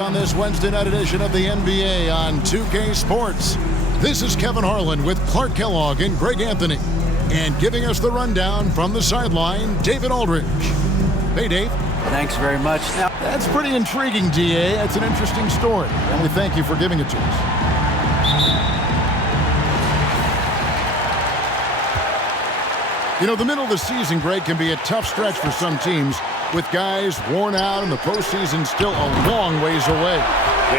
On this Wednesday night edition of the NBA on 2K Sports, this is Kevin Harlan with Clark Kellogg and Greg Anthony. And giving us the rundown from the sideline, David Aldridge. Hey, Dave. Thanks very much. Now, that's pretty intriguing, DA. That's an interesting story. And we thank you for giving it to us. You know, the middle of the season, Greg, can be a tough stretch for some teams, with guys worn out and the postseason still a long ways away.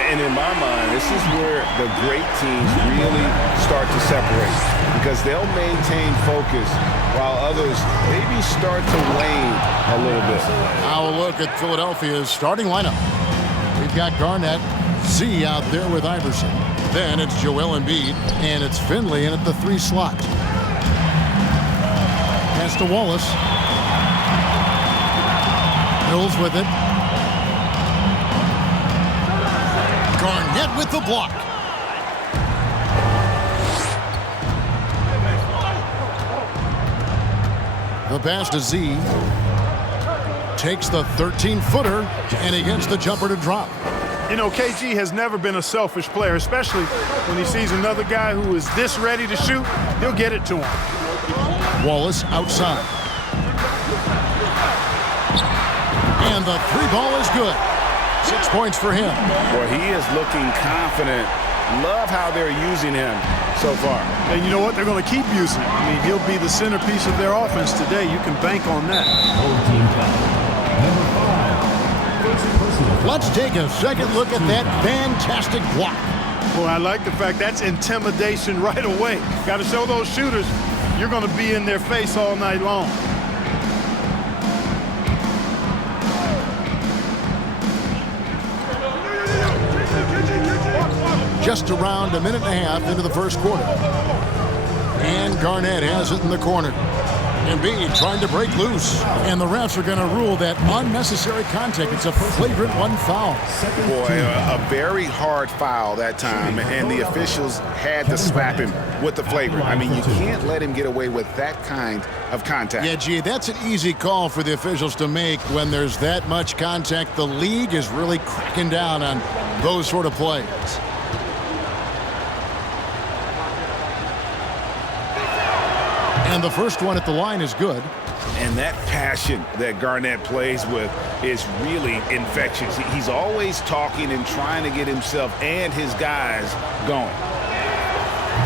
And in my mind, this is where the great teams really start to separate, because they'll maintain focus while others maybe start to wane a little bit. Now a look at Philadelphia's starting lineup. We've got Garnett, Z out there with Iverson. Then it's Joel Embiid, and it's Finley in at the 3 slot. Pass to Wallace. Mills with it. Garnett with the block. The pass to Z. Takes the 13-footer, and he gets the jumper to drop. You know, KG has never been a selfish player, especially when he sees another guy who is this ready to shoot. He'll get it to him. Wallace outside. And the 3-ball is good. 6 points for him. Boy, he is looking confident. Love how they're using him so far. And you know what? They're going to keep using him. I mean, he'll be the centerpiece of their offense today. You can bank on that. Let's take a second look at that fantastic block. Well, I like the fact that's intimidation right away. Got to show those shooters you're going to be in their face all night long. Just around a minute and a half into the first quarter. And Garnett has it in the corner. Embiid trying to break loose. And the refs are going to rule that unnecessary contact. It's a flagrant 1 foul. Boy, a very hard foul that time. And the officials had to slap him with the flagrant. I mean, you can't let him get away with that kind of contact. Yeah, gee, that's an easy call for the officials to make when there's that much contact. The league is really cracking down on those sort of plays. And the first one at the line is good. And that passion that Garnett plays with is really infectious. He's always talking and trying to get himself and his guys going.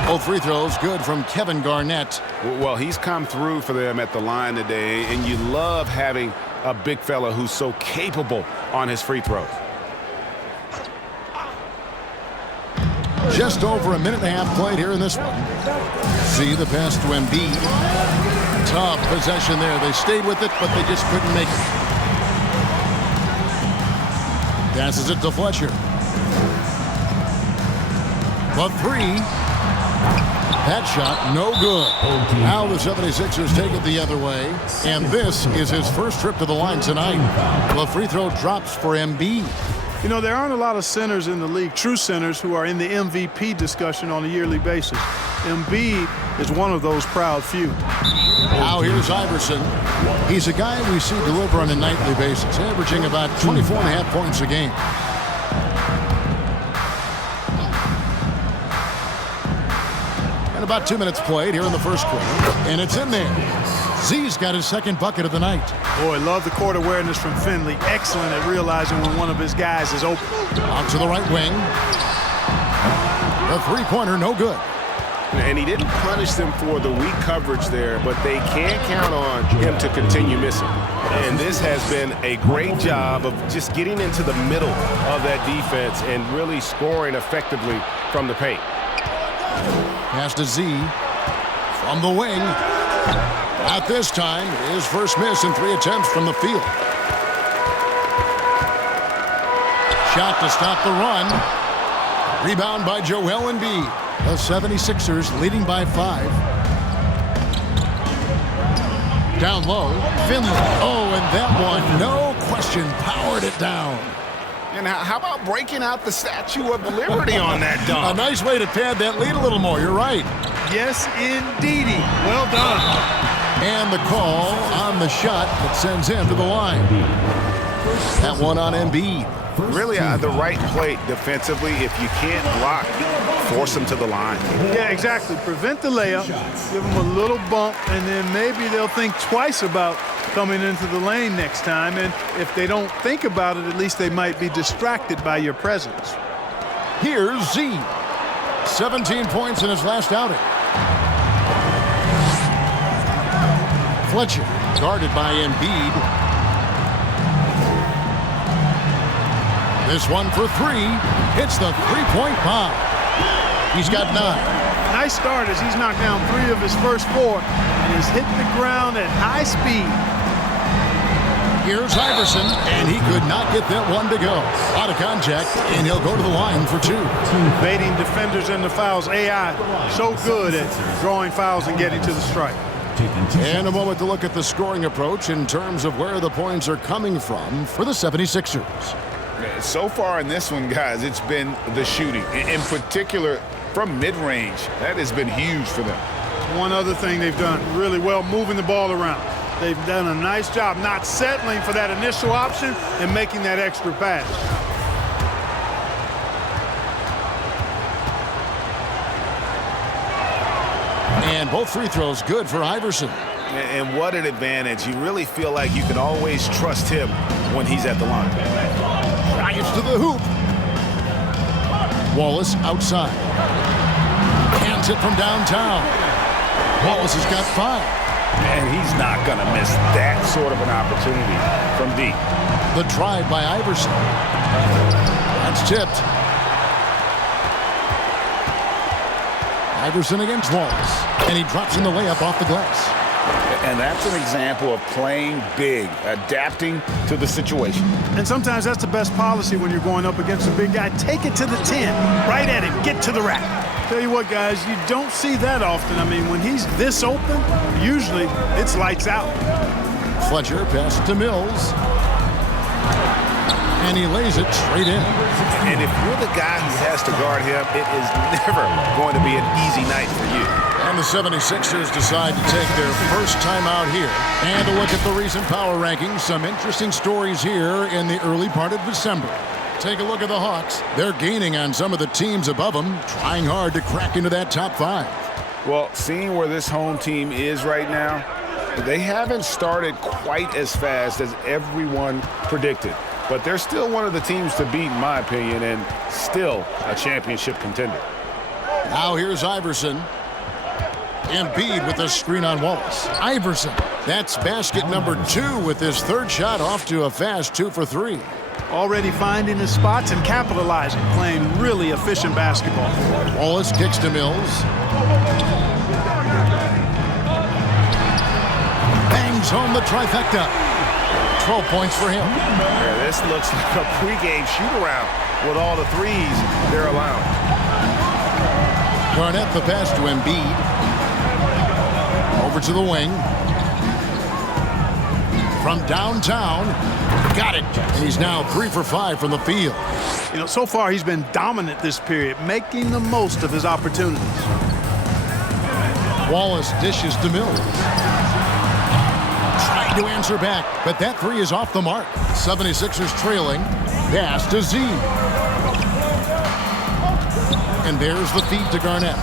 Both free throws good from Kevin Garnett. Well, he's come through for them at the line today, and you love having a big fella who's so capable on his free throws. Just over a minute and a half played here in this one. See the pass to Embiid. Tough possession there. They stayed with it, but they just couldn't make it. Passes it to Fletcher. The 3. That shot, no good. Now the 76ers take it the other way. And this is his first trip to the line tonight. The free throw drops for Embiid. You know, there aren't a lot of centers in the league, true centers, who are in the MVP discussion on a yearly basis. Embiid is one of those proud few. Now here's Iverson. He's a guy we see deliver on a nightly basis, averaging about 24.5 points a game. And about 2 minutes played here in the first quarter. And it's in there. Z's got his second bucket of the night. Boy, love the court awareness from Finley. Excellent at realizing when one of his guys is open. Out to the right wing. The three-pointer, no good. And he didn't punish them for the weak coverage there, but they can't count on him to continue missing. And this has been a great job of just getting into the middle of that defense and really scoring effectively from the paint. Pass to Z from the wing. At this time, his first miss in 3 attempts from the field. Shot to stop the run. Rebound by Joel Embiid. The 76ers leading by 5. Down low, Finley. Oh, and that one, no question, powered it down. And how about breaking out the Statue of Liberty on that dunk? A nice way to pad that lead a little more, you're right. Yes, indeedy. Well done. And the call on the shot that sends him to the line. That one on Embiid. Really the right play defensively. If you can't block, force them to the line. Yeah, exactly. Prevent the layup, give them a little bump, and then maybe they'll think twice about coming into the lane next time. And if they don't think about it, at least they might be distracted by your presence. Here's Z. 17 points in his last outing. Fletcher, guarded by Embiid. This one for three. Hits the three-point bomb. He's got 9. Nice start as he's knocked down 3 of his first 4 and has hit the ground at high speed. Here's Iverson, and he could not get that one to go. Out of contact, and he'll go to the line for 2. Baiting defenders into fouls. AI so good at drawing fouls and getting to the strike. And a moment to look at the scoring approach in terms of where the points are coming from for the 76ers. So far in this one, guys, it's been the shooting. In particular, from mid-range, that has been huge for them. One other thing they've done really well, moving the ball around. They've done a nice job not settling for that initial option and making that extra pass. And both free throws good for Iverson. And what an advantage. You really feel like you can always trust him when he's at the line. Drives to the hoop. Wallace outside. Hands it from downtown. Wallace has got 5. And he's not going to miss that sort of an opportunity from deep. The drive by Iverson. That's tipped. Iverson against Wallace. And he drops in the layup off the glass. And that's an example of playing big, adapting to the situation. And sometimes that's the best policy when you're going up against a big guy. Take it to the 10, right at him, get to the rack. Tell you what, guys, you don't see that often. I mean, when he's this open, usually it's lights out. Fletcher passes to Mills. And he lays it straight in. And if you're the guy who has to guard him, it is never going to be an easy night for you. And the 76ers decide to take their first time out here. And to look at the recent power rankings, some interesting stories here in the early part of December. Take a look at the Hawks. They're gaining on some of the teams above them, trying hard to crack into that top 5. Well, seeing where this home team is right now, they haven't started quite as fast as everyone predicted. But they're still one of the teams to beat, in my opinion, and still a championship contender. Now here's Iverson. Embiid with a screen on Wallace. Iverson, that's basket number 2 with his 3rd shot off to a fast 2 for 3. Already finding his spots and capitalizing, playing really efficient basketball. Wallace kicks to Mills. Bangs home the trifecta. 12 points for him. Yeah, this looks like a pregame shoot-around with all the threes they're allowing. Garnett the pass to Embiid. Over to the wing. From downtown. Got it. And he's now 3 for 5 from the field. You know, so far he's been dominant this period, making the most of his opportunities. Wallace dishes to Mills. Trying to answer back, but that 3 is off the mark. 76ers trailing. Pass to Z. And there's the feed to Garnett.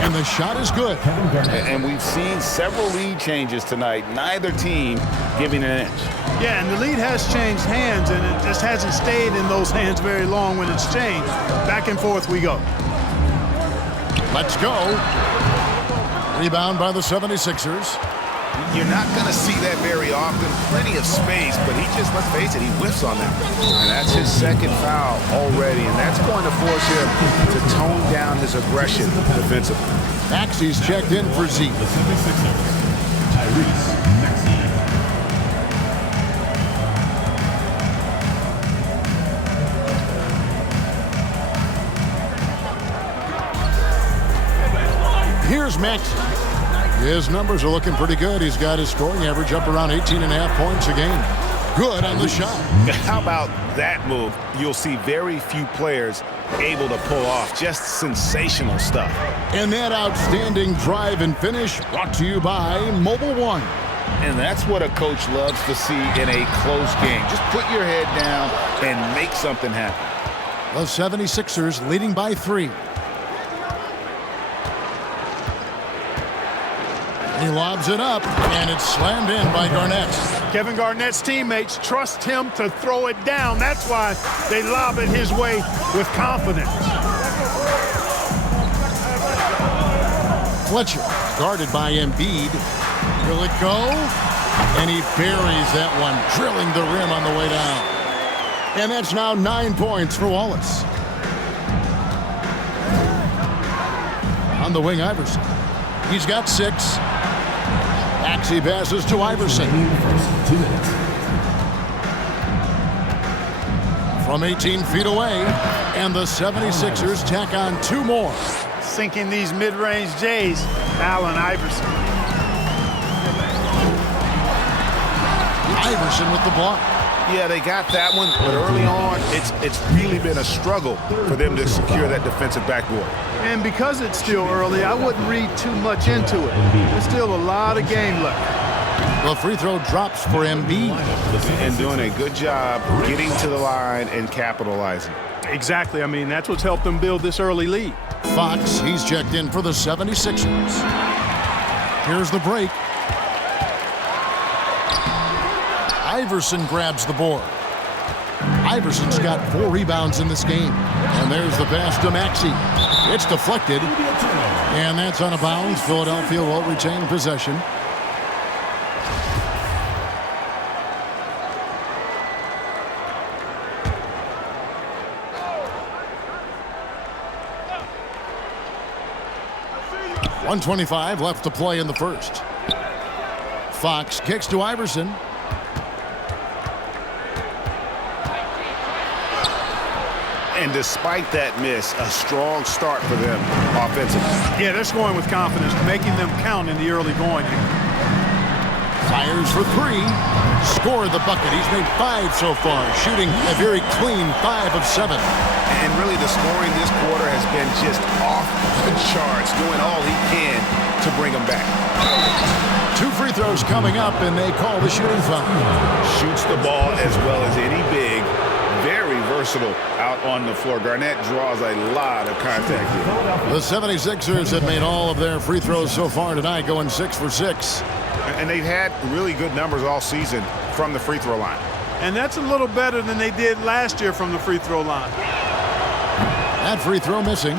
And the shot is good. And we've seen several lead changes tonight. Neither team giving an inch. Yeah, and the lead has changed hands, and it just hasn't stayed in those hands very long when it's changed. Back and forth we go. Let's go. Rebound by the 76ers. You're not going to see that very often. Plenty of space, but he just, let's face it, he whiffs on that. And that's his 2nd foul already, and that's going to force him to tone down his aggression defensively. Maxey's checked in for Z. The 76ers, Tyrese Maxey. Here's Maxey. His numbers are looking pretty good. He's got his scoring average up around 18.5 points a game. Good on the shot. How about that move? You'll see very few players able to pull off just sensational stuff. And that outstanding drive and finish brought to you by Mobile One. And that's what a coach loves to see in a close game. Just put your head down and make something happen. The 76ers leading by 3. He lobs it up, and it's slammed in by Garnett. Kevin Garnett's teammates trust him to throw it down. That's why they lob it his way with confidence. Fletcher guarded by Embiid. Will it go? And he buries that one, drilling the rim on the way down. And that's now 9 points for Wallace. On the wing, Iverson. He's got 6. Maxey passes to Iverson. From 18 feet away, and the 76ers tack on 2 more. Sinking these mid-range J's, Allen Iverson. Iverson with the block. Yeah, they got that one, but early on, it's really been a struggle for them to secure that defensive backboard. And because it's still early, I wouldn't read too much into it. There's still a lot of game left. The free throw drops for Embiid. And doing a good job getting to the line and capitalizing. Exactly. I mean, that's what's helped them build this early lead. Fox, he's checked in for the 76ers. Here's the break. Iverson grabs the board. Iverson's got 4 rebounds in this game. And there's the pass to Maxey. It's deflected. And that's out of bounds. Philadelphia will retain possession. .125 left to play in the first. Fox kicks to Iverson. And despite that miss, a strong start for them offensively. Yeah, they're scoring with confidence, making them count in the early going here. Fires for 3. Scored the bucket. He's made 5 so far, shooting a very clean 5 of 7. And really the scoring this quarter has been just off the charts, doing all he can to bring them back. 2 free throws coming up, and they call the shooting foul. Shoots the ball as well as any big. Very versatile out on the floor. Garnett draws a lot of contact here. The 76ers have made all of their free throws so far tonight, going 6 for 6. And they've had really good numbers all season from the free throw line. And that's a little better than they did last year from the free throw line. That free throw missing.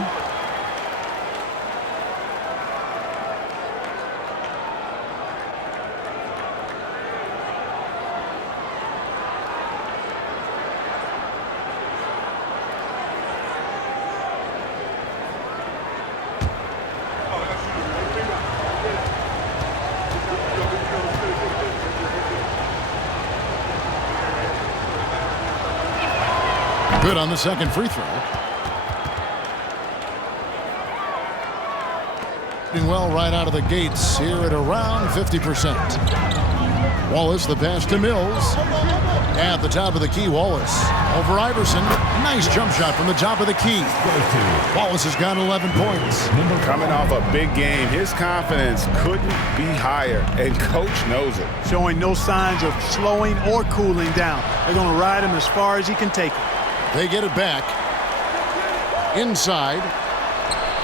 Good on the second free throw. Doing well right out of the gates here at around 50%. Wallace, the pass to Mills. At the top of the key, Wallace. Over Iverson. Nice jump shot from the top of the key. Wallace has got 11 points. Coming off a big game, his confidence couldn't be higher, and coach knows it. Showing no signs of slowing or cooling down. They're going to ride him as far as he can take it. They get it back. Inside.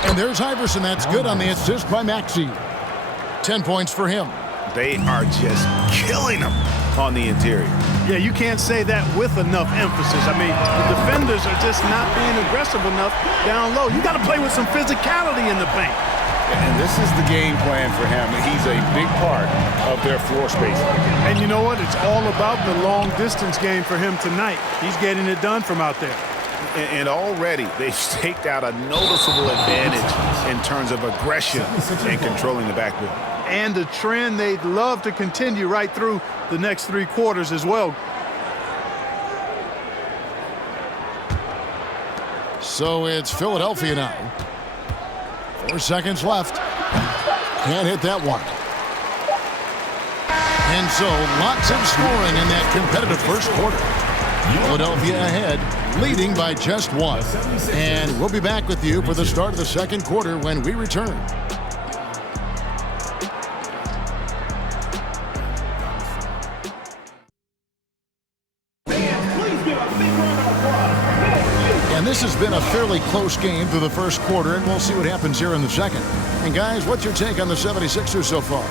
And there's Iverson. That's good on the assist by Maxey. 10 points for him. They are just killing them on the interior. Yeah, you can't say that with enough emphasis. I mean, the defenders are just not being aggressive enough down low. You got to play with some physicality in the paint. And this is the game plan for him. He's a big part of their floor spacing. And you know what? It's all about the long distance game for him tonight. He's getting it done from out there. And already they've staked out a noticeable advantage in terms of aggression and controlling the backboard. And a trend they'd love to continue right through the next 3 quarters as well. So it's Philadelphia now. 4 seconds left. Can't hit that one. And so lots of scoring in that competitive first quarter. Philadelphia ahead, leading by just 1. And we'll be back with you for the start of the second quarter when we return. a fairly close game through the first quarter, and we'll see what happens here in the second. And guys, what's your take on the 76ers so far?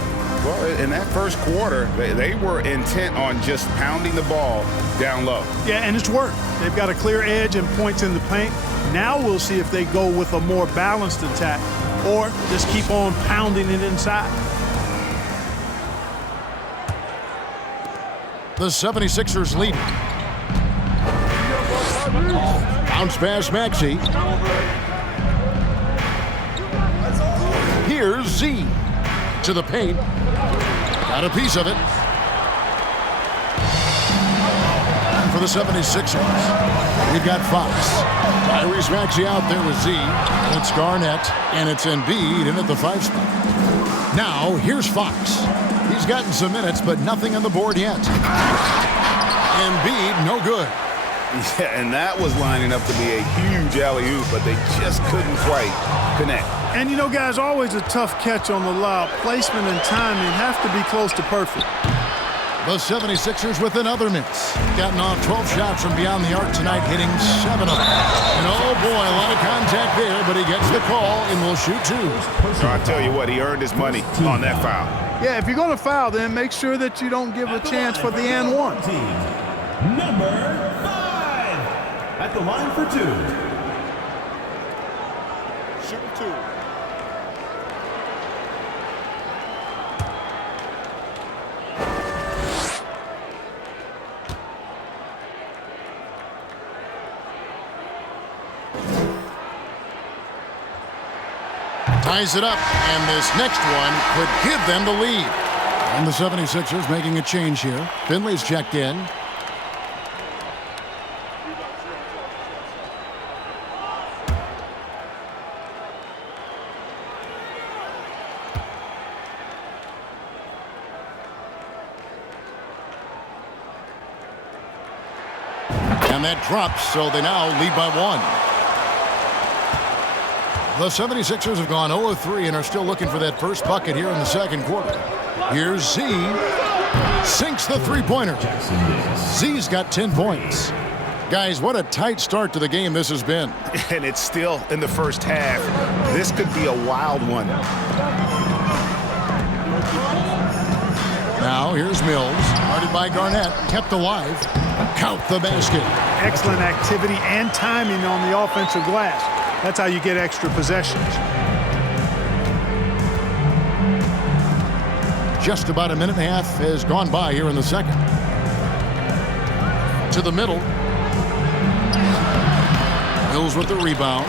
Well, in that first quarter, they were intent on just pounding the ball down low. Yeah, and it's worked. They've got a clear edge and points in the paint. Now we'll see if they go with a more balanced attack or just keep on pounding it inside. The 76ers lead. Bounce pass Maxey. Here's Z to the paint. Got a piece of it. And for the 76ers, we've got Fox. Tyrese Maxey out there with Z. It's Garnett, and it's Embiid in at the 5 spot. Now, here's Fox. He's gotten some minutes, but nothing on the board yet. Embiid, no good. Yeah, and that was lining up to be a huge alley-oop, but they just couldn't quite connect. And you know, guys, always a tough catch on the lob. Placement and timing have to be close to perfect. The 76ers with another miss. Gotten off 12 shots from beyond the arc tonight, hitting 7 of them. And oh boy, a lot of contact there, but he gets the call and will shoot 2. So I tell you what, he earned his money on that foul. Yeah, if you're going to foul, then make sure that you don't give a chance for the and one. Number 5 at the line for 2. Shooting 2. Ties it up, and this next one could give them the lead. And the 76ers making a change here. Finley's checked in. And that drops, so they now lead by 1. The 76ers have gone 0-3 and are still looking for that first bucket here in the second quarter. Here's Z. Sinks the three-pointer. Z's got 10 points. Guys, what a tight start to the game this has been. And it's still in the first half. This could be a wild one. Now here's Mills. Guarded by Garnett. Kept alive. Count the basket. Excellent activity and timing on the offensive glass. That's how you get extra possessions. Just about a minute and a half has gone by here in the second. To the middle. Mills with the rebound.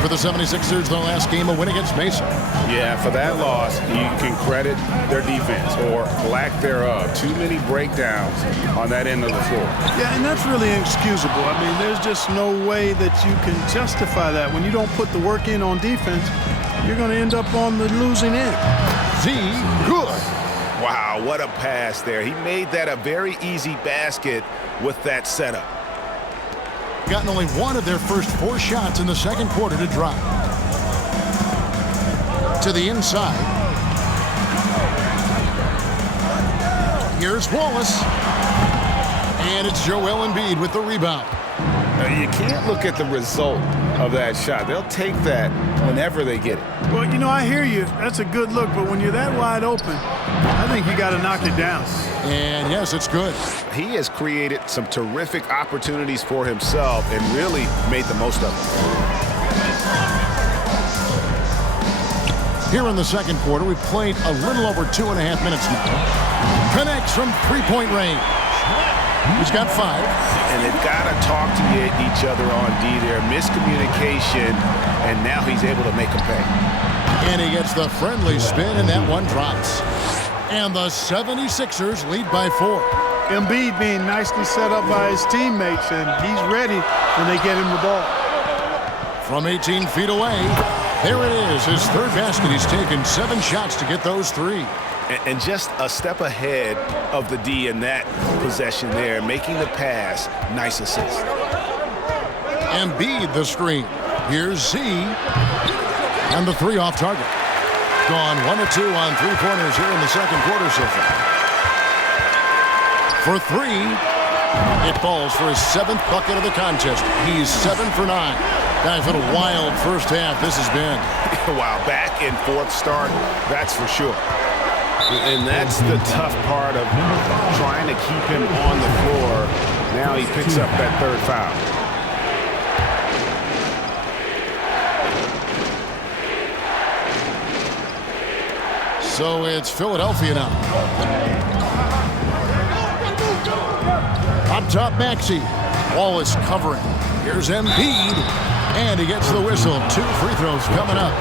For the 76ers, their last game, a win against Mason. Yeah, for that loss, you can credit their defense or lack thereof. Too many breakdowns on that end of the floor. Yeah, and that's really inexcusable. I mean, there's just no way that you can justify that. When you don't put the work in on defense, you're going to end up on the losing end. Z, good. Wow, what a pass there. He made that a very easy basket with that setup. Gotten only one of their first 4 shots in the second quarter to drop. To the inside. Here's Wallace. And it's Joel Embiid with the rebound. Now, you can't look at the result of that shot. They'll take that whenever they get it. Well, you know, I hear you. That's a good look, but when you're that wide open, I think you got to knock it down. And yes, it's good. He has created some terrific opportunities for himself and really made the most of them. Here in the second quarter, we've played a little over 2.5 minutes now. Connects from three-point range. He's got 5. And they've got to talk to each other on D there. Miscommunication, and now he's able to make a pay. And he gets the friendly spin, and that one drops. And the 76ers lead by 4. Embiid being nicely set up by his teammates, and he's ready when they get him the ball. From 18 feet away, there it is, his third basket. He's taken 7 shots to get those 3. And just a step ahead of the D in that possession there, making the pass. Nice assist. Embiid the screen. Here's Z. And the 3 off target. Gone 1 of 2 on 3-pointers here in the second quarter so far. For 3, It falls for his 7th bucket of the contest. He's 7 for 9. Guys, what a wild first half this has been. Wow, back and forth start, that's for sure. And that's the tough part of trying to keep him on the floor. Now he picks up that 3rd foul. So it's Philadelphia now. Up top, Maxey. Wallace covering. Here's Embiid. And he gets the whistle. 2 free throws coming up.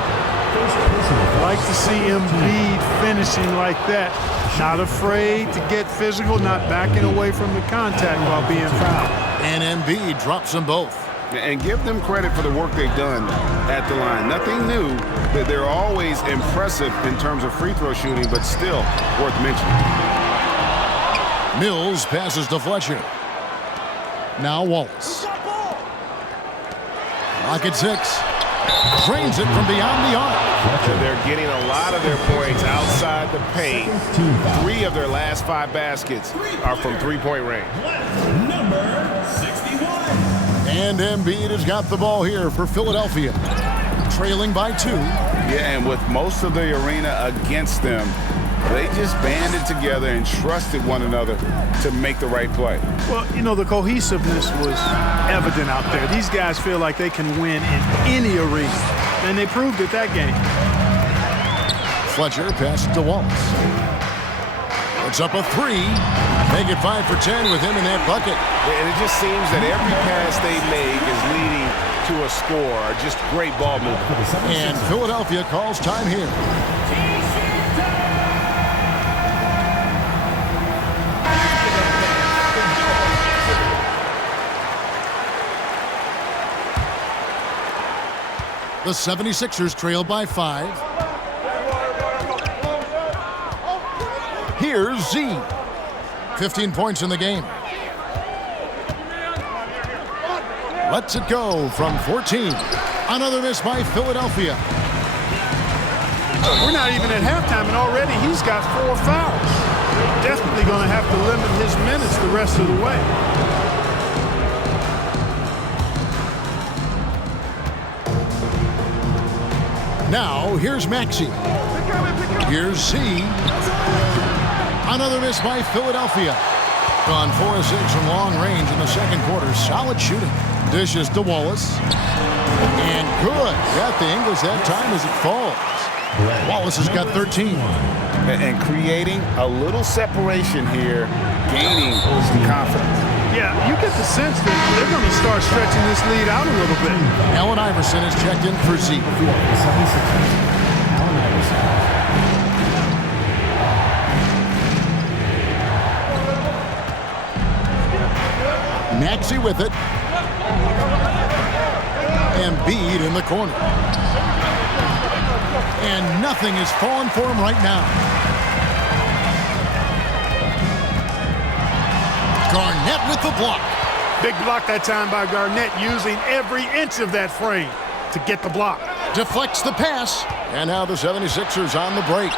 Like to see Embiid finishing like that. Not afraid to get physical, not backing away from the contact while being fouled. And Embiid drops them both. And give them credit for the work they've done at the line. Nothing new, that they're always impressive in terms of free throw shooting, but still worth mentioning. Mills passes to Fletcher. Now Wallace. Lock at 6. Drains it from beyond the arc. They're getting a lot of their points outside the paint. 3 of their last 5 baskets are from three-point range. Number 61. And Embiid has got the ball here for Philadelphia. Trailing by 2. Yeah, and with most of the arena against them, they just banded together and trusted one another to make the right play. Well, you know, the cohesiveness was evident out there. These guys feel like they can win in any arena, and they proved it that game. Fletcher passes to Wallace. It's up a 3. Make it 5 for 10 with him in that bucket. And it just seems that every pass they make is leading to a score. Just great ball movement. And Philadelphia calls time here. The 76ers trail by 5. Here's Z. 15 points in the game. Lets it go from 14. Another miss by Philadelphia. We're not even at halftime, and already he's got 4 fouls. They're definitely going to have to limit his minutes the rest of the way. Now, here's Maxey. Here's Z. Another miss by Philadelphia. Gone 4 of 6 from long range in the second quarter. Solid shooting. Dishes to Wallace. And good. Got the English that time as it falls. Wallace has got 13. And creating a little separation here, gaining some confidence. Yeah, you get the sense that they're going to start stretching this lead out a little bit. Allen Iverson is checked in for Z. Maxey with it. Embiid in the corner. And nothing is falling for him right now. Garnett with the block. Big block that time by Garnett, using every inch of that frame to get the block. Deflects the pass. And now the 76ers on the break.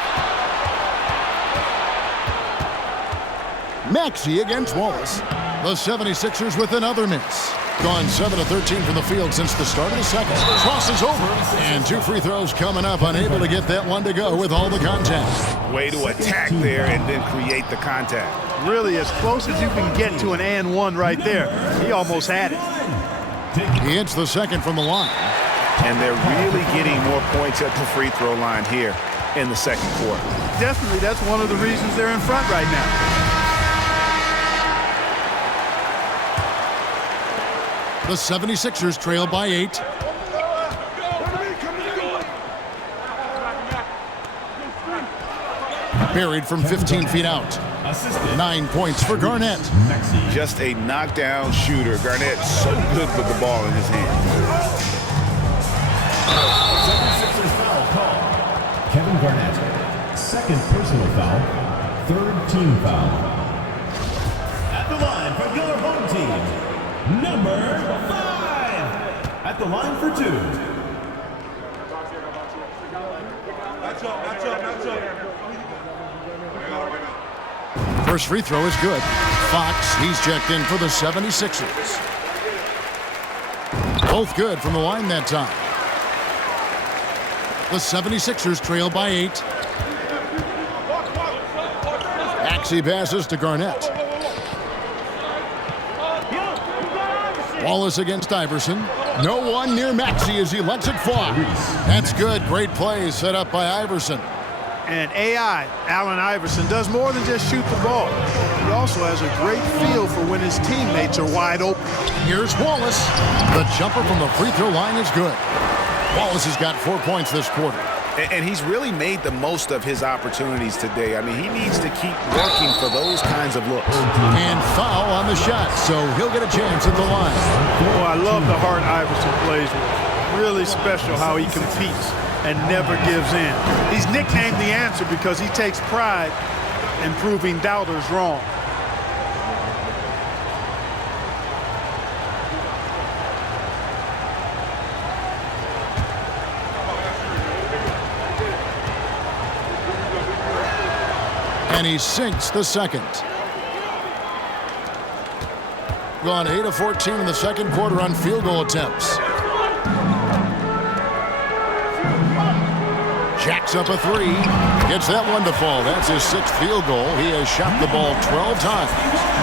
Maxey against Wallace. The 76ers with another miss. Gone 7 of 13 from the field since the start of the second. Crosses over. And 2 free throws coming up. Unable to get that one to go with all the contact. Way to attack there and then create the contact. Really as close as you can get to an and one right there. He almost had it. He hits the second from the line. And they're really getting more points at the free throw line here in the second quarter. Definitely, that's one of the reasons they're in front right now. The 76ers trail by 8. Buried from 15 feet out. 9 points for Garnett. Just a knockdown shooter. Garnett so good with the ball in his hand. 76ers foul call. Kevin Garnett, second personal foul, third team foul. At the line for your home team, number 5. At the line for 2. First free throw is good. Fox, he's checked in for the 76ers. Both good from the line that time. The 76ers trail by 8. Maxey passes to Garnett. Wallace against Iverson. No one near Maxey as he lets it fly. That's good. Great play set up by Iverson. And AI, Allen Iverson, does more than just shoot the ball. He also has a great feel for when his teammates are wide open. Here's Wallace. The jumper from the free throw line is good. Wallace has got 4 points this quarter. And he's really made the most of his opportunities today. I mean, he needs to keep working for those kinds of looks. And foul on the shot, so he'll get a chance at the line. Oh, I love the heart Iverson plays with. Really special how he competes and never gives in. He's nicknamed the answer because he takes pride in proving doubters wrong. And he sinks the second. Gone 8 of 14 in the second quarter on field goal attempts. Jacks up a 3. Gets that one to fall. That's his 6th field goal. He has shot the ball 12 times.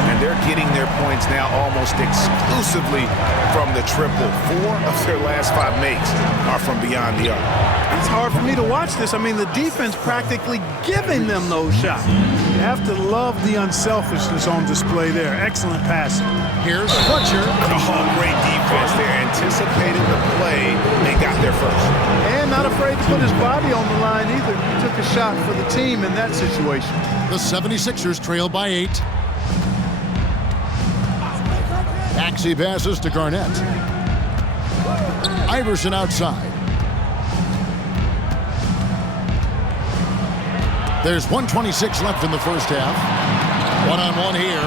And they're getting their points now almost exclusively from the triple. 4 of their last 5 makes are from beyond the arc. It's hard for me to watch this. I mean, the defense practically giving them those shots. You have to love the unselfishness on display there. Excellent passing. Here's Fletcher. Oh, great defense there. Anticipated the play and got there first. And not afraid to put his body on the line either. He took a shot for the team in that situation. The 76ers trail by 8. Maxey passes to Garnett. Iverson outside. There's 1:26 left in the first half. One-on-one here.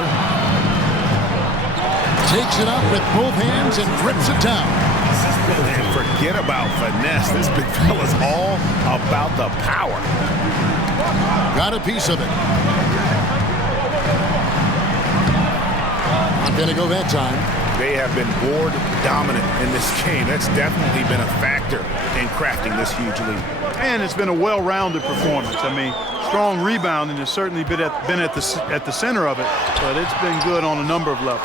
Takes it up with both hands and grips it down. And forget about finesse. This big fella's all about the power. Got a piece of it. Not going to go that time. They have been board dominant in this game. That's definitely been a factor in crafting this huge lead. And it's been a well-rounded performance. I mean, strong rebounding has certainly been at the center of it, but it's been good on a number of levels.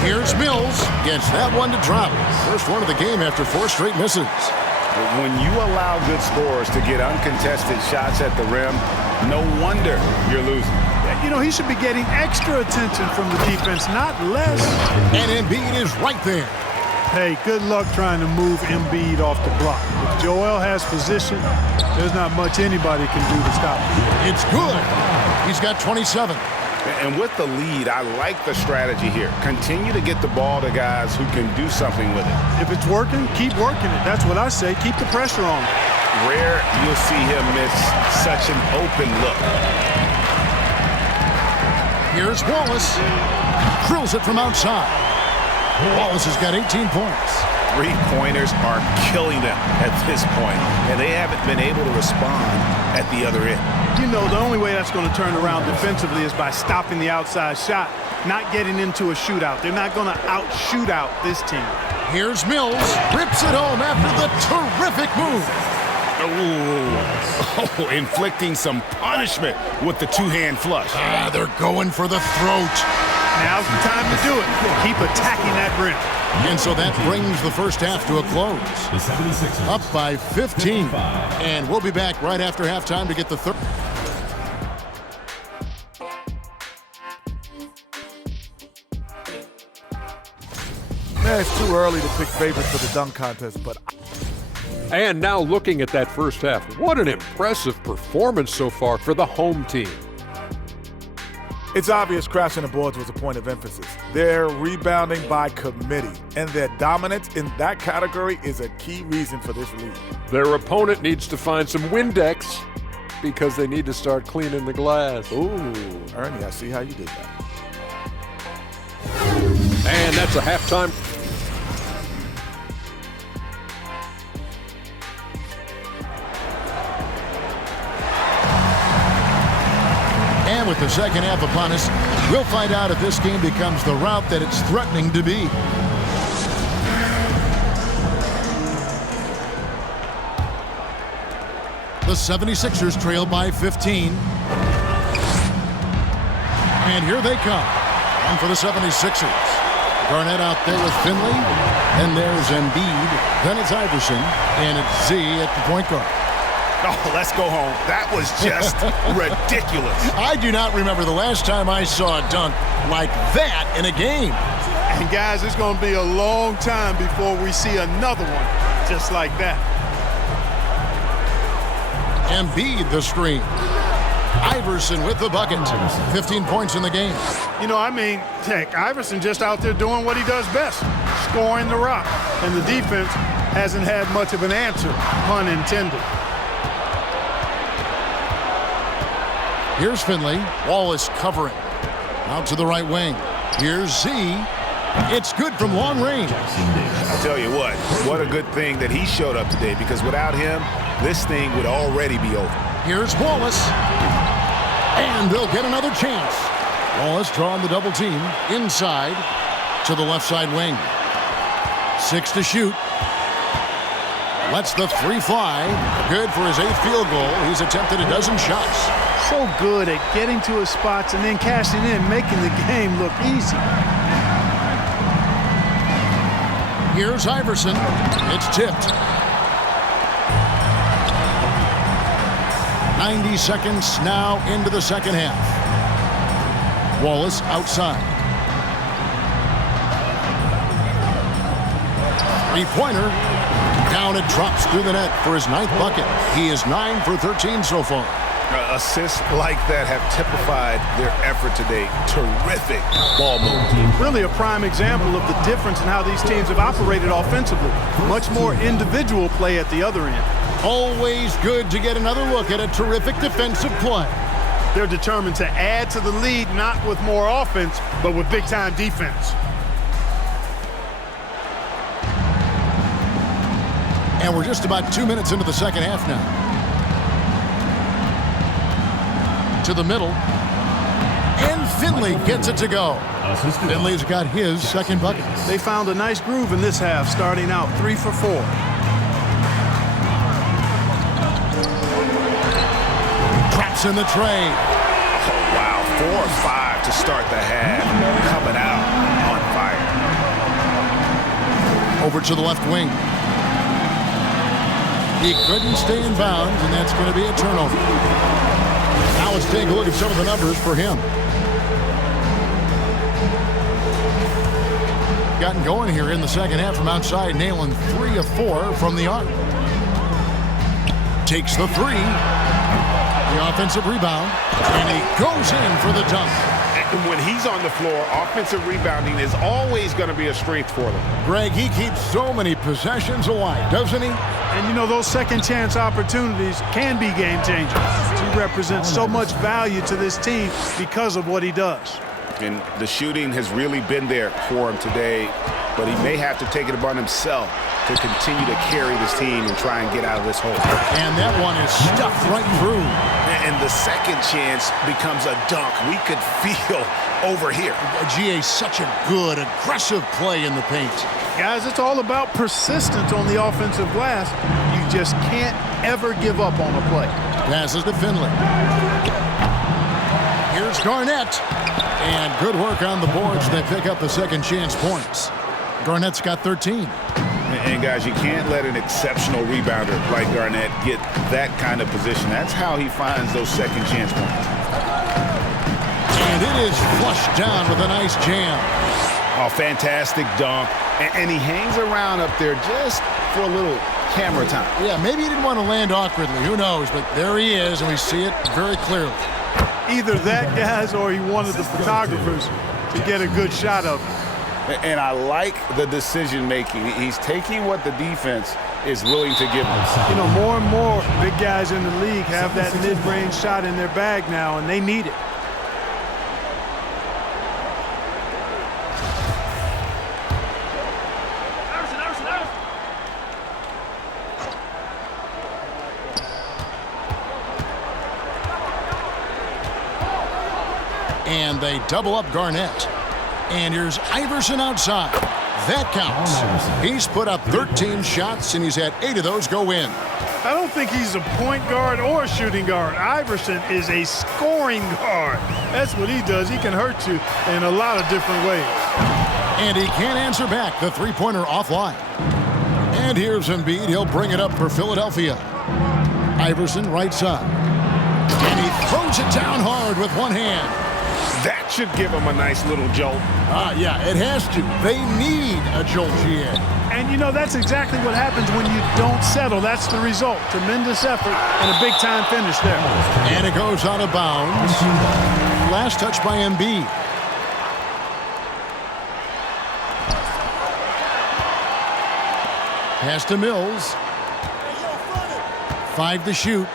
Here's Mills. Gets that one to drop. First one of the game after 4 straight misses. When you allow good scorers to get uncontested shots at the rim, no wonder you're losing. You know, he should be getting extra attention from the defense, not less. And Embiid is right there. Hey, good luck trying to move Embiid off the block. If Joel has position, there's not much anybody can do to stop him. It's good. He's got 27. And with the lead, I like the strategy here. Continue to get the ball to guys who can do something with it. If it's working, keep working it. That's what I say. Keep the pressure on him. Rare you'll see him miss such an open look. Here's Wallace. Drills it from outside. Wallace has got 18 points. 3-pointers are killing them at this point, and they haven't been able to respond at the other end. You know, the only way that's going to turn around defensively is by stopping the outside shot, not getting into a shootout. They're not going to out-shoot out this team. Here's Mills. Rips it home after the terrific move. Oh, inflicting some punishment with the two-hand flush. They're going for the throat. Now's the time to do it. Keep attacking that rim. And so that brings the first half to a close. The 76ers Up by 15. And we'll be back right after halftime to get the third. Man, it's too early to pick favorites for the dunk contest, but... And now looking at that first half, what an impressive performance so far for the home team. It's obvious crashing the boards was a point of emphasis. They're rebounding by committee, and their dominance in that category is a key reason for this lead. Their opponent needs to find some Windex because they need to start cleaning the glass. Ooh, Ernie, I see how you did that. And that's a halftime. And with the second half upon us, we'll find out if this game becomes the route that it's threatening to be. The 76ers trail by 15. And here they come. And for the 76ers. Garnett out there with Finley. And there's Embiid. Then it's Iverson. And it's Z at the point guard. Oh, let's go home. That was just ridiculous. I do not remember the last time I saw a dunk like that in a game. And guys, it's going to be a long time before we see another one just like that. Embiid the screen. Iverson with the bucket. 15 points in the game. You know, I mean, heck, Iverson just out there doing what he does best, scoring the rock. And the defense hasn't had much of an answer, pun intended. Here's Finley. Wallace covering. Out to the right wing. Here's Z. It's good from long range. I'll tell you what a good thing that he showed up today, because without him, this thing would already be over. Here's Wallace. And they'll get another chance. Wallace drawing the double team inside to the left side wing. 6 to shoot. Lets the three fly. Good for his 8th field goal. He's attempted a dozen shots. So good at getting to his spots and then cashing in, making the game look easy. Here's Iverson. It's tipped. 90 seconds now into the second half. Wallace outside. Three-pointer. Down it drops through the net for his 9th bucket. He is 9 for 13 so far. Assists like that have typified their effort today. Terrific ball movement. Really a prime example of the difference in how these teams have operated offensively. Much more individual play at the other end. Always good to get another look at a terrific defensive play. They're determined to add to the lead, not with more offense, but with big-time defense. And we're just about 2 minutes into the second half now. To the middle. And Finley gets it to go. Finley's got his second bucket. They found a nice groove in this half, starting out 3 for 4. Drops in the tray. Oh, wow. 4 or 5 to start the half. Coming out on fire. Over to the left wing. He couldn't stay in bounds, and that's going to be a turnover. Now let's take a look at some of the numbers for him. Gotten going here in the second half from outside, nailing 3 of 4 from the arc. Takes the 3. The offensive rebound, and he goes in for the dunk. And when he's on the floor, offensive rebounding is always going to be a strength for them. Greg, he keeps so many possessions alive, doesn't he? And, you know, those second-chance opportunities can be game changers. He represents so much value to this team because of what he does. And the shooting has really been there for him today, but he may have to take it upon himself to continue to carry this team and try and get out of this hole. And that one is stuffed right through. And the second chance becomes a dunk. We could feel over here. GA, such a good, aggressive play in the paint. Guys, it's all about persistence on the offensive glass. You just can't ever give up on a play. Passes to Finley. Here's Garnett. And good work on the boards. They pick up the second chance points. Garnett's got 13. And guys, you can't let an exceptional rebounder like Garnett get that kind of position. That's how he finds those second chance points. And it is flushed down with a nice jam. Oh, fantastic dunk. And he hangs around up there just for a little camera time. Yeah, maybe he didn't want to land awkwardly. Who knows? But there he is, and we see it very clearly. Either that, guys, or he wanted the photographers to get a good shot of him. And I like the decision-making. He's taking what the defense is willing to give him. You know, more and more big guys in the league have that mid-range shot in their bag now, and they need it. And they double up Garnett. And here's Iverson outside. That counts. He's put up 13 shots, and he's had 8 of those go in. I don't think he's a point guard or a shooting guard. Iverson is a scoring guard. That's what he does. He can hurt you in a lot of different ways. And he can't answer back. The three-pointer offline. And here's Embiid. He'll bring it up for Philadelphia. Iverson right side. And he throws it down hard with one hand. That should give him a nice little jolt. Yeah, it has to. They need a jolt here. And, you know, that's exactly what happens when you don't settle. That's the result. Tremendous effort and a big-time finish there. And it goes out of bounds. Last touch by Embiid. Pass to Mills. 5 to shoot.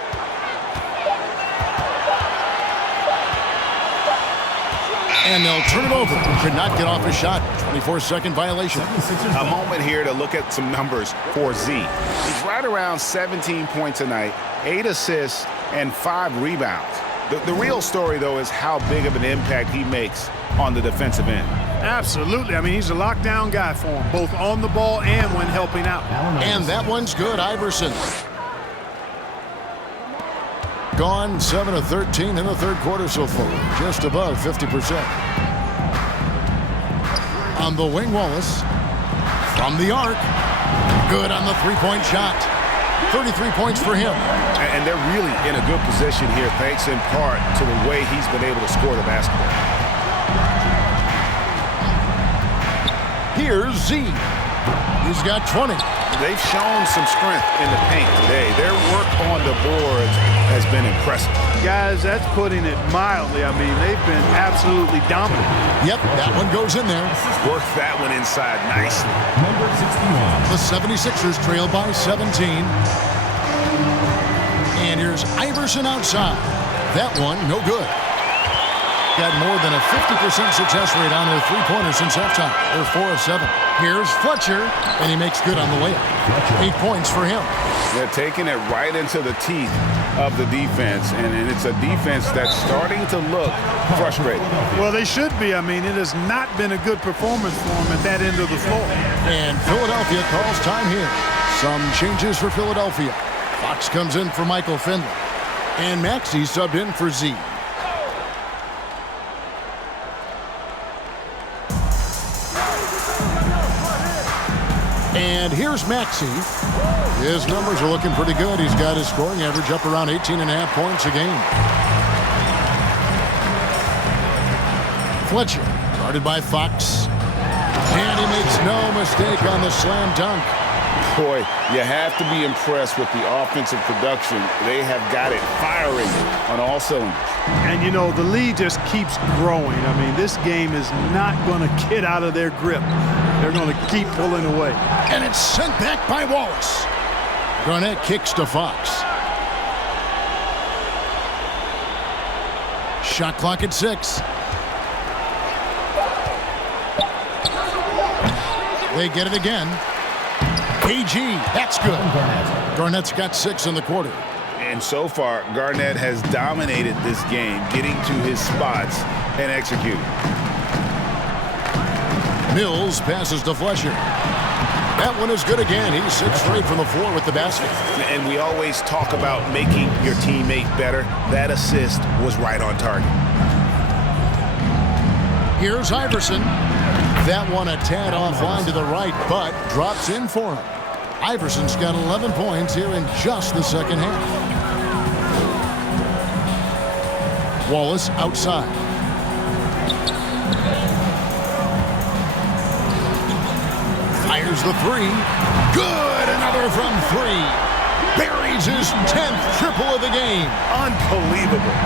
And they'll turn it over. Could not get off a shot. 24-second violation. A moment here to look at some numbers for Z. He's right around 17 points a night, 8 assists, and 5 rebounds. The real story, though, is how big of an impact he makes on the defensive end. Absolutely. I mean, he's a lockdown guy for him, both on the ball and when helping out. And that one's good, Iverson. Gone 7 of 13 in the third quarter so far, just above 50%. On the wing, Wallace. From the arc. Good on the three-point shot. 33 points for him. And they're really in a good position here, thanks in part to the way he's been able to score the basketball. Here's Z. He's got 20. They've shown some strength in the paint today. Their work on the boards has been impressive. Guys, that's putting it mildly. I mean, they've been absolutely dominant. Yep, that one goes in there. Worked that one inside nicely. Number 61. The 76ers trail by 17. And here's Iverson outside. That one, no good. Got more than a 50% success rate on their three-pointers since halftime. They're 4 of 7. Here's Fletcher, and he makes good on the layup. 8 points for him. They're taking it right into the teeth of the defense, and it's a defense that's starting to look frustrated. Well, they should be. I mean, it has not been a good performance for them at that end of the floor. And Philadelphia calls time here. Some changes for Philadelphia. Fox comes in for Michael Finley. And Maxey subbed in for Z. And here's Maxey. His numbers are looking pretty good. He's got his scoring average up around 18.5 points a game. Fletcher, guarded by Fox. And he makes no mistake on the slam dunk. Boy, you have to be impressed with the offensive production. They have got it firing on all cylinders. And, you know, the lead just keeps growing. I mean, this game is not going to get out of their grip. They're going to keep pulling away. And it's sent back by Wallace. Garnett kicks to Fox. Shot clock at 6. They get it again. KG, that's good. Garnett's got 6 in the quarter. And so far, Garnett has dominated this game, getting to his spots and executing. Mills passes to Fletcher. That one is good again. He's 6 straight from the floor with the basket. And we always talk about making your teammate better. That assist was right on target. Here's Iverson. That one a tad offline to the right, but drops in for him. Iverson's got 11 points here in just the second half. Wallace outside. Fires the 3. Good, another from 3. Buries his 10th triple of the game. Unbelievable.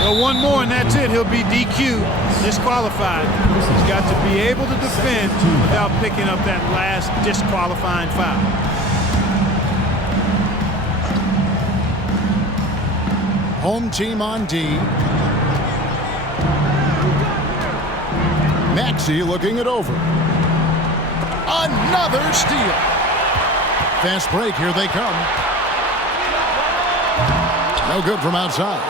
Well, one more and that's it. He'll be DQ'd, disqualified. He's got to be able to defend without picking up that last disqualifying foul. Home team on D. Maxey looking it over. Another steal. Fast break, here they come. No good from outside.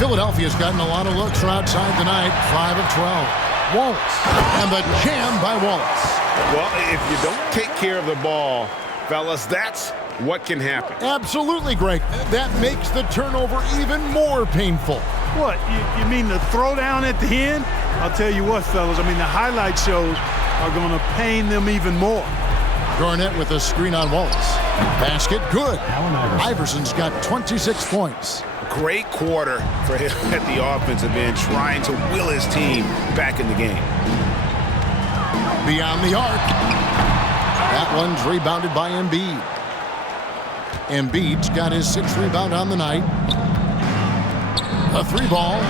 Philadelphia's gotten a lot of looks from outside tonight. 5 of 12. Wallace. And the jam by Wallace. Well, if you don't take care of the ball, fellas, that's what can happen. Absolutely, Greg. That makes the turnover even more painful. What, you mean the throwdown at the end? I'll tell you what, fellas, I mean, the highlight shows are going to pain them even more. Garnett with a screen on Wallace. Basket, good. Iverson's got 26 points. Great quarter for him at the offensive end, trying to will his team back in the game. Beyond the arc. That one's rebounded by Embiid. Embiid's got his 6th rebound on the night. A 3-ball.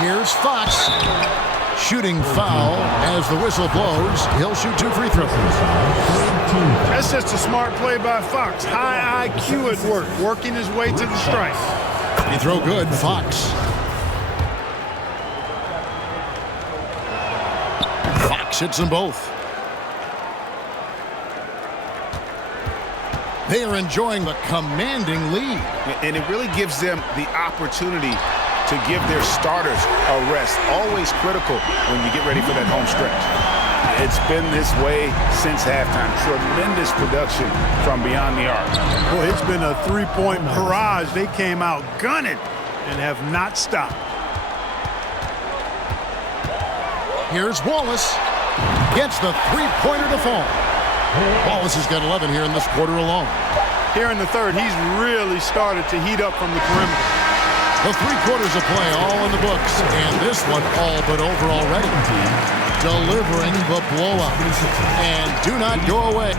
Here's Fox. Shooting foul as the whistle blows. He'll shoot 2 free throws. That's just a smart play by Fox. High IQ at work, working his way to the stripe. Free throw good, Fox. Fox hits them both. They are enjoying the commanding lead. And it really gives them the opportunity to give their starters a rest. Always critical when you get ready for that home stretch. It's been this way since halftime. Tremendous production from beyond the arc. Boy, it's been a 3-point barrage. They came out gunning and have not stopped. Here's Wallace. Gets the 3-pointer to fall. Wallace has got 11 here in this quarter alone. Here in the third, he's really started to heat up from the perimeter. The 3 quarters of play all in the books, and this one all but over already. Delivering the blowout. And do not go away.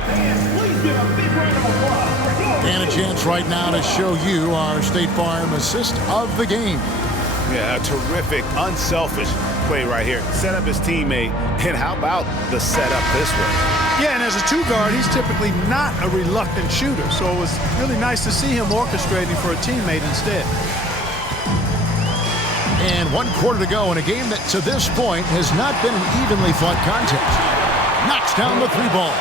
And a chance right now to show you our State Farm assist of the game. Yeah, a terrific, unselfish play right here. Set up his teammate, and how about the setup this way? Yeah, and as a 2-guard, he's typically not a reluctant shooter, so it was really nice to see him orchestrating for a teammate instead. And 1 quarter to go in a game that to this point has not been an evenly fought contest. Knocks down the 3-ball.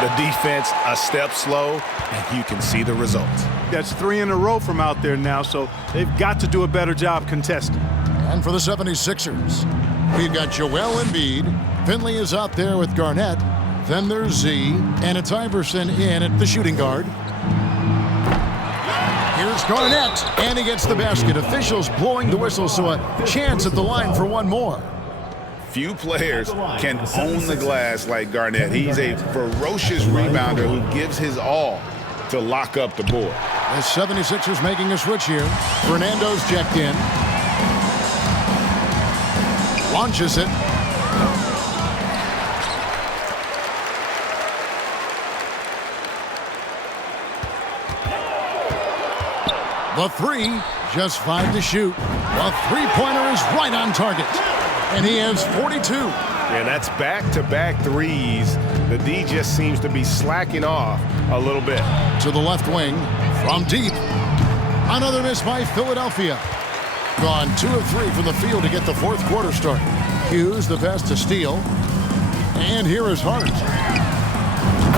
The defense a step slow, and you can see the result. That's 3 in a row from out there now, so they've got to do a better job contesting. And for the 76ers, we've got Joel Embiid. Finley is out there with Garnett. Then there's Z, and it's Iverson in at the shooting guard. Here's Garnett, and he gets the basket. Officials blowing the whistle, so a chance at the line for one more. Few players can own the glass like Garnett. He's a ferocious rebounder who gives his all to lock up the board. The 76ers making a switch here. Fernando's checked in. Launches it. The 3, just 5 to shoot. The 3-pointer is right on target. And he has 42. And that's back-to-back threes. The D just seems to be slacking off a little bit. To the left wing, from deep. Another miss by Philadelphia. Gone 2 of 3 from the field to get the 4th quarter started. Hughes the pass to Steele. And here is Hart.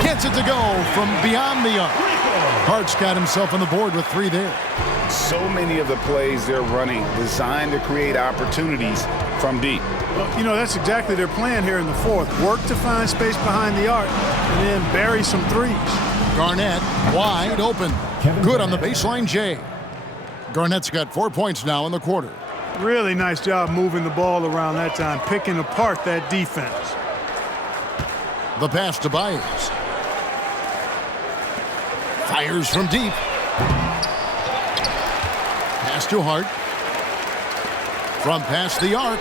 Gets it to go from beyond the arc. Hart's got himself on the board with 3 there. So many of the plays they're running designed to create opportunities from deep. Well, you know, that's exactly their plan here in the 4th. Work to find space behind the arc and then bury some threes. Garnett wide open. Good on the baseline, Jay. Garnett's got 4 points now in the quarter. Really nice job moving the ball around that time, picking apart that defense. The pass to Byers. Fires from deep. Pass to Hart. From past the arc.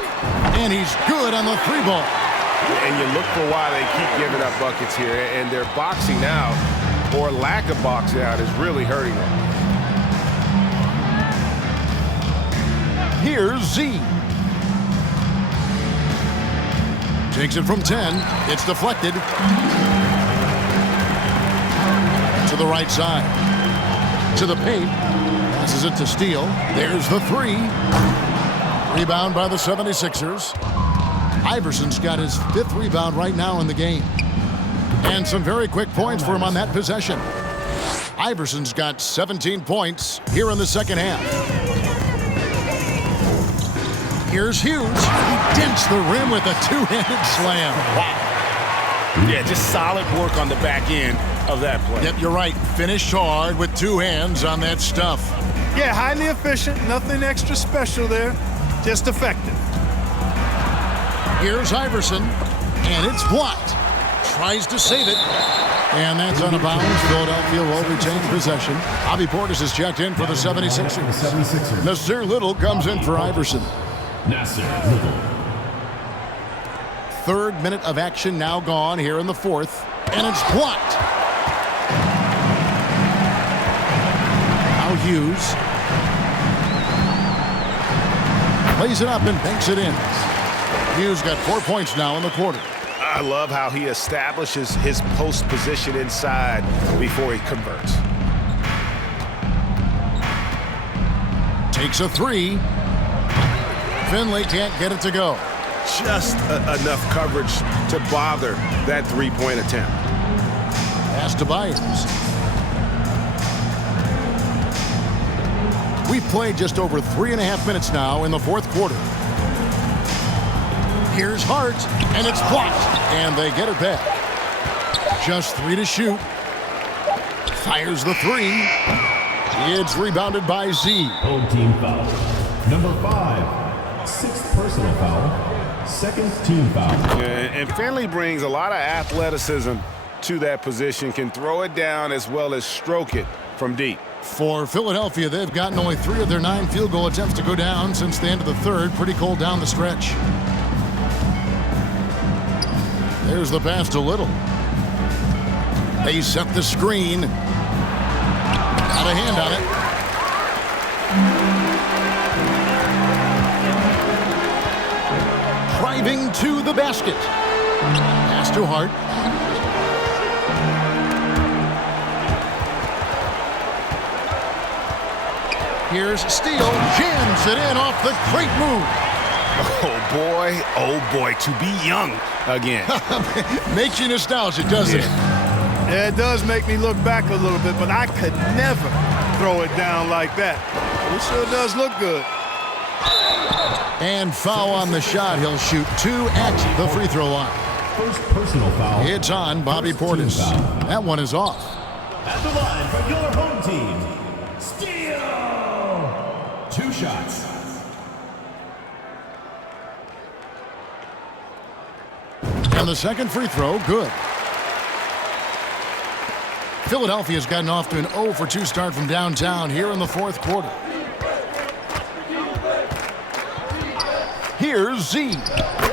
And he's good on the 3-ball. And you look for why they keep giving up buckets here. And their boxing out, or lack of boxing out, is really hurting them. Here's Z. Takes it from 10. It's deflected. To the right side. To the paint. Passes it to Steele. There's the 3. Rebound by the 76ers. Iverson's got his 5th rebound right now in the game. And some very quick points for him on that possession. Iverson's got 17 points here in the second half. Here's Hughes. He dents the rim with a two-handed slam. Wow. Yeah, just solid work on the back end of that play. Yep, you're right. Finished hard with two hands on that stuff. Yeah, highly efficient. Nothing extra special there. Just effective. Here's Iverson, and it's blocked. Tries to save it, and that's out of bounds. Philadelphia will retain possession. Bobby Portis is checked in for the 76ers. Nasir Little comes in for Iverson. Nasir Little. Third minute of action now gone here in the fourth, and it's blocked. Now Hughes plays it up and banks it in. Hughes got 4 points now in the quarter. I love how he establishes his post position inside before he converts. Takes a three. Finley can't get it to go. Just enough coverage to bother that three-point attempt. Pass to Byers. We've played just over 3.5 minutes now in the fourth quarter. Here's Hart, and it's blocked, and they get it back. Just 3 to shoot. Fires the three. It's rebounded by Z. Home team foul. Number 5. Sixth personal foul. Second team foul. And Finley brings a lot of athleticism to that position, can throw it down as well as stroke it from deep. For Philadelphia, they've gotten only 3 of their 9 field goal attempts to go down since the end of the third. Pretty cold down the stretch. There's the pass to Little. They set the screen. Got a hand on it. Driving to the basket. Pass to Hart. Here's Steele. Jams it in off the great move. Oh boy, to be young again. Makes you nostalgic, doesn't it? Yeah, it does make me look back a little bit, but I could never throw it down like that. It sure does look good. And foul on the shot. He'll shoot 2 at the free throw line. First personal foul. It's on Bobby Portis. That one is off. At the line for your home team, Steele. 2 shots. And the second free throw, good. Philadelphia's gotten off to an 0 for 2 start from downtown here in the fourth quarter. Here's Z.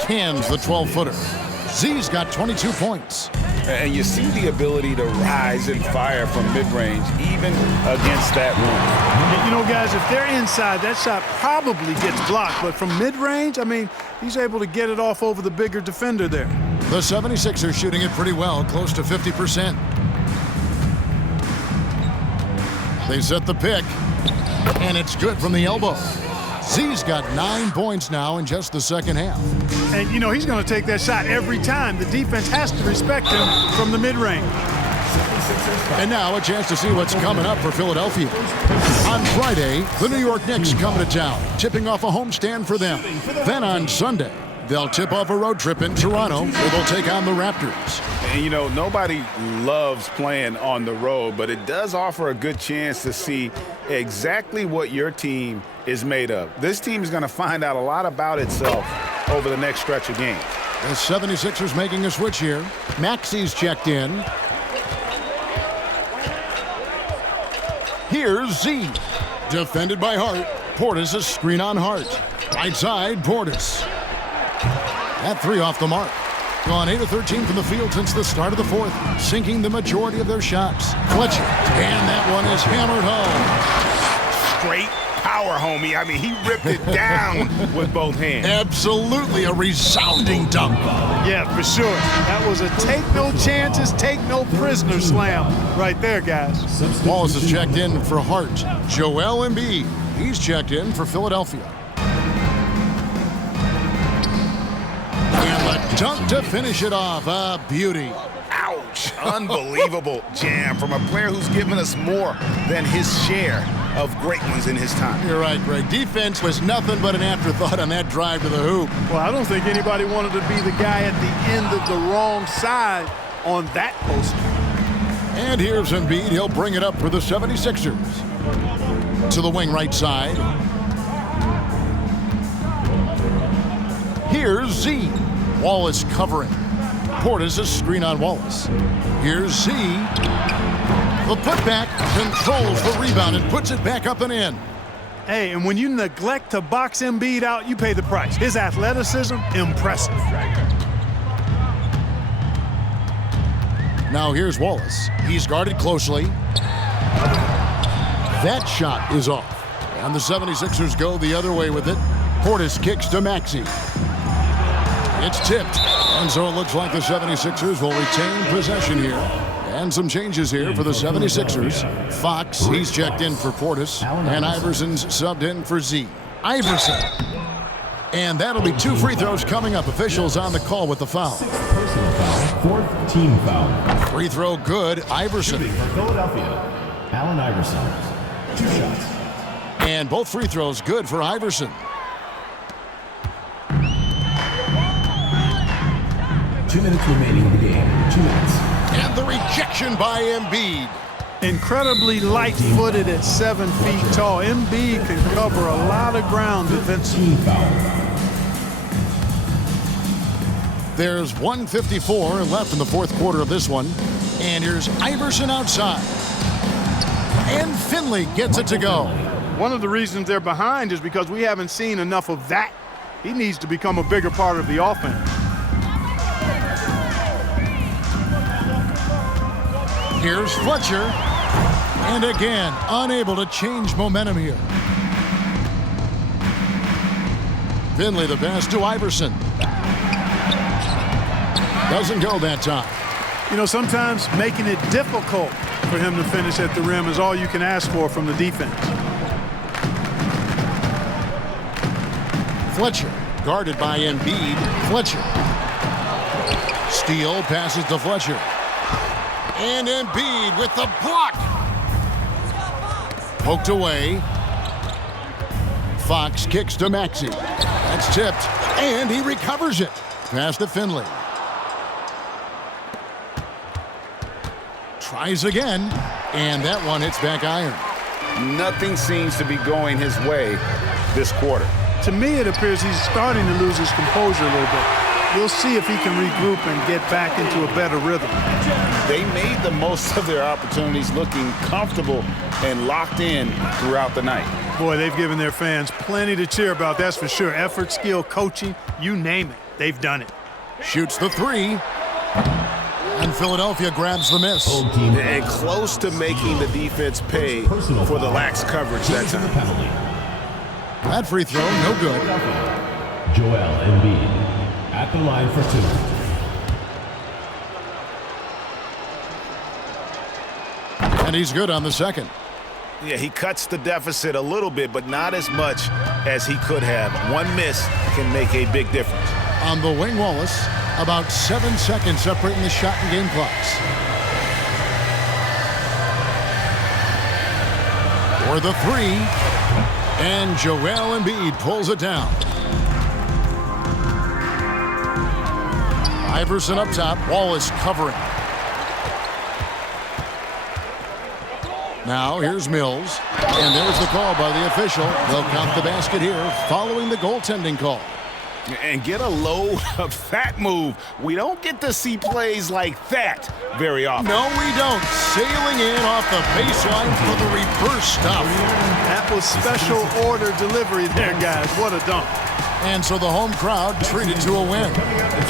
Cans the 12-footer. Z's got 22 points. And you see the ability to rise and fire from mid-range, even against that run. You know, guys, if they're inside, that shot probably gets blocked. But from mid-range, I mean, he's able to get it off over the bigger defender there. The 76ers shooting it pretty well, close to 50%. They set the pick, and it's good from the elbow. Z's got 9 points now in just the second half. And, you know, he's going to take that shot every time. The defense has to respect him from the mid-range. And now a chance to see what's coming up for Philadelphia. On Friday, the New York Knicks coming to town, tipping off a homestand for them. Then on Sunday, they'll tip off a road trip in Toronto, where they'll take on the Raptors. And, you know, nobody loves playing on the road, but it does offer a good chance to see exactly what your team is made of. This team is going to find out a lot about itself over the next stretch of games. The 76ers making a switch here. Maxi's checked in. Here's Z. Defended by Hart. Portis, a screen on Hart. Right side, Portis. That 3 off the mark. Gone 8 of 13 from the field since the start of the fourth, sinking the majority of their shots. Fletcher, and that one is hammered home. Straight power, homie. I mean, he ripped it down with both hands. Absolutely a resounding dunk. Yeah, for sure. That was a take no chances, take no prisoner slam right there, guys. Wallace is checked in for Hart. Joel Embiid, he's checked in for Philadelphia. And the dunk to finish it off. A beauty. Ouch. Ouch. Unbelievable jam from a player who's given us more than his share of great ones in his time. You're right, Greg. Defense was nothing but an afterthought on that drive to the hoop. Well, I don't think anybody wanted to be the guy at the end of the wrong side on that poster. And here's Embiid. He'll bring it up for the 76ers. To the wing right side. Here's Z. Wallace covering. Portis a screen on Wallace. Here's Z. The putback controls the rebound and puts it back up and in. Hey, and when you neglect to box Embiid out, you pay the price. His athleticism, impressive. Now here's Wallace. He's guarded closely. That shot is off. And the 76ers go the other way with it. Portis kicks to Maxey. It's tipped. And so it looks like the 76ers will retain possession here. And some changes here for the 76ers. Fox, he's checked in for Portis. And Iverson's subbed in for Z. Iverson. And that'll be 2 free throws coming up. Officials on the call with the foul. 6th personal foul, 4th team foul. Free throw good. Iverson. Shooting for Philadelphia, Allen Iverson. 2 shots. And both free throws good for Iverson. 2 minutes remaining in the game. 2 minutes. And the rejection by Embiid. Incredibly light-footed at 7 feet tall. Embiid can cover a lot of ground defensively. Team foul. There's 1:54 left in the fourth quarter of this one. And here's Iverson outside. And Finley gets it to go. One of the reasons they're behind is because we haven't seen enough of that. He needs to become a bigger part of the offense. Here's Fletcher. And again, unable to change momentum here. Finley the pass to Iverson. Doesn't go that time. You know, sometimes making it difficult for him to finish at the rim is all you can ask for from the defense. Fletcher, guarded by Embiid. Fletcher. Steele passes to Fletcher. And Embiid with the block. Poked away. Fox kicks to Maxey. That's tipped. And he recovers it. Pass to Finley. Tries again. And that one hits back iron. Nothing seems to be going his way this quarter. To me, it appears he's starting to lose his composure a little bit. We'll see if he can regroup and get back into a better rhythm. They made the most of their opportunities, looking comfortable and locked in throughout the night. Boy, they've given their fans plenty to cheer about, that's for sure. Effort, skill, coaching, you name it. They've done it. Shoots the three. And Philadelphia grabs the miss. And close to making the defense pay for the lax coverage that time. That free throw, no good. Joel Embiid at the line for 2. And he's good on the second. Yeah, he cuts the deficit a little bit, but not as much as he could have. One miss can make a big difference. On the wing, Wallace, about 7 seconds separating the shot and game clocks. For the three, and Joel Embiid pulls it down. Iverson up top, Wallace covering. Now here's Mills, and there's the call by the official. They'll count the basket here following the goaltending call. And get a load of that move. We don't get to see plays like that very often. No, we don't. Sailing in off the baseline for the reverse stuff. That was special order delivery there, guys. What a dunk. And so the home crowd treated to a win.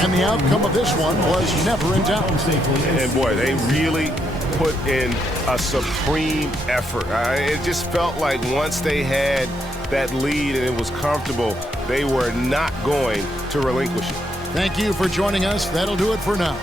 And the outcome of this one was never in doubt. And boy, they really put in a supreme effort. It just felt like once they had that lead and it was comfortable, they were not going to relinquish it. Thank you for joining us. That'll do it for now.